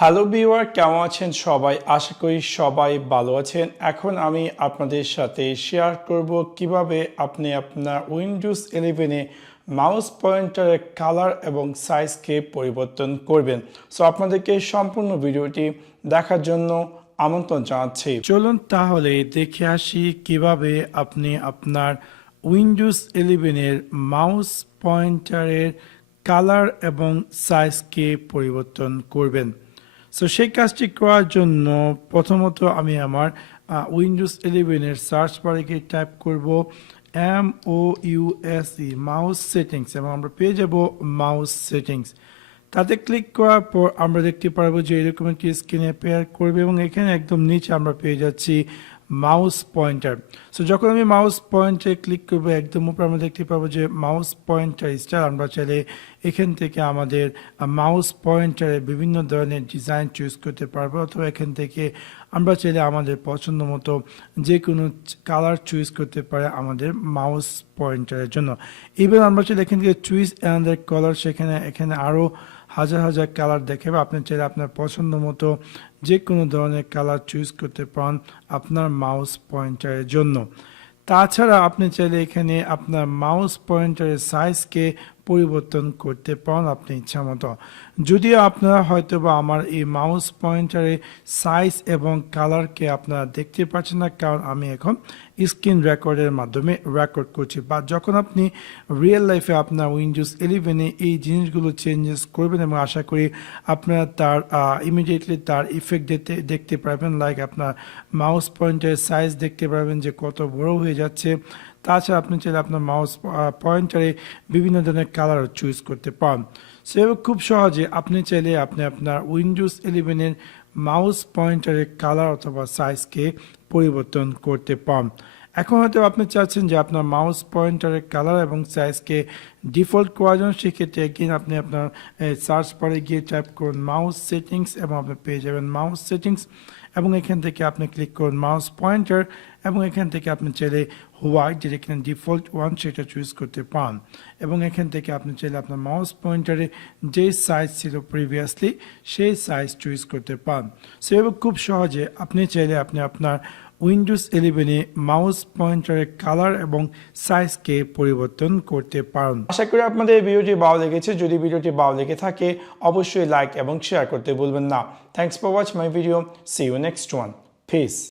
Hello viewer, কেমন আছেন সবাই? আশা করি সবাই ভালো আছেন। এখন আমি আপনাদের সাথে শেয়ার করব কিভাবে আপনি আপনার উইন্ডোজ 11-এ মাউস পয়েন্টারের কালার এবং সাইজকে পরিবর্তন করবেন। সো আপনাদেরকে সম্পূর্ণ ভিডিওটি দেখার জন্য আমন্ত্রণ জানাচ্ছি। চলুন তাহলে দেখে আসি কিভাবে আপনি আপনার উইন্ডোজ 11-এর মাউস পয়েন্টারের কালার এবং সাইজকে পরিবর্তন করবেন। সো সেই কাজটি করার জন্য প্রথমত আমি আমার উইন্ডোজ 11-এর সার্চ বারে গিয়ে টাইপ করব MOUSE মাউস সেটিংস এবং আমরা পেয়ে যাব মাউস সেটিংস। তাতে ক্লিক করার পর আমরা দেখতে পারবো যে এরকম একটি স্ক্রিনে অ্যাপিয়ার করবে এবং এখানে একদম নিচে আমরা পেয়ে যাচ্ছি মাউস পয়েন্টার। সো যখন আমি মাউস পয়েন্টারে ক্লিক করবো একদম উপরে আমরা দেখতে পাবো যে মাউস পয়েন্টার স্টাইল। আমরা চাইলে এখান থেকে আমাদের মাউস পয়েন্টারে বিভিন্ন ধরনের ডিজাইন চুজ করতে পারবো, অথবা এখান থেকে আমরা চাইলে আমাদের পছন্দ মতো যে কোনো কালার চুজ করতে পারে আমাদের মাউস পয়েন্টারের জন্য। ইভেন আমরা চাইলে এখান থেকে চুজ অ্যান্ড কালার, এখানে আরও হাজার হাজার কালার দেখাবে। আপনি চাইলে আপনার পছন্দ মতো যে কোনো ধরনের কালার চুজ করতে পারেন আপনার মাউস পয়েন্টারের জন্য। তাছাড়া আপনি চাইলে এখানে আপনার মাউস পয়েন্টারের সাইজকে পরিবর্তন করতে পারেন আপনি ইচ্ছা মতো। যদিও আপনারা হয়তো বা আমার এই মাউস পয়েন্টারের সাইজ এবং কালারকে আপনারা দেখতে পাচ্ছেন না, কারণ আমি এখন স্ক্রিন রেকর্ডের মাধ্যমে রেকর্ড করছি। বা যখন আপনি রিয়েল লাইফে আপনার উইন্ডোজ 11-এ এই জিনিসগুলো চেঞ্জেস করবেন এবং আশা করি আপনারা তার ইমিডিয়েটলি তার ইফেক্ট দেখতে পারবেন। লাইক আপনার মাউস পয়েন্টারের সাইজ দেখতে পারবেন যে কত বড় হয়ে যাচ্ছে। তাছাড়া আপনি চাইলে আপনার মাউস পয়েন্টারে বিভিন্ন ধরনের কালার চুজ করতে পারেন। সেভাবে খুব সহজে আপনি চাইলে আপনি আপনার উইন্ডোজ 11-এর মাউস পয়েন্টারের কালার অথবা সাইজকে পরিবর্তন করতে পারেন। এখন হয়তো আপনি চাচ্ছেন যে আপনার মাউস পয়েন্টারের কালার এবং সাইজকে ডিফল্ট করার জন্য, সেক্ষেত্রে এগেইন আপনি আপনার সার্চ বারে গিয়ে টাইপ করুন মাউস সেটিংস এবং আপনি পেয়ে যাবেন মাউস সেটিংস। এবং এখান থেকে আপনি ক্লিক করুন মাউস পয়েন্টার এবং এখান থেকে আপনি চাইলে হোয়াইট, যেটা এখানে ডিফল্ট ওয়ান, সেটা চুজ করতে পান। এবং এখান থেকে আপনি চাইলে আপনার মাউস পয়েন্টারে যে সাইজ ছিল প্রিভিয়াসলি সেই সাইজ চুজ করতে পান। সো এভাবে খুব সহজে আপনি চাইলে আপনি আপনার উইন্ডোজ 11-এ মাউস পয়েন্টারের কালার এবং সাইজকে পরিবর্তন করতে পারেন। আশা করি আপনাদের এই ভিডিওটি ভালো লেগেছে। যদি ভিডিওটি ভালো লেগে থাকে অবশ্যই লাইক এবং শেয়ার করতে ভুলবেন না। Thanks for watch my video. See you next one. Piece.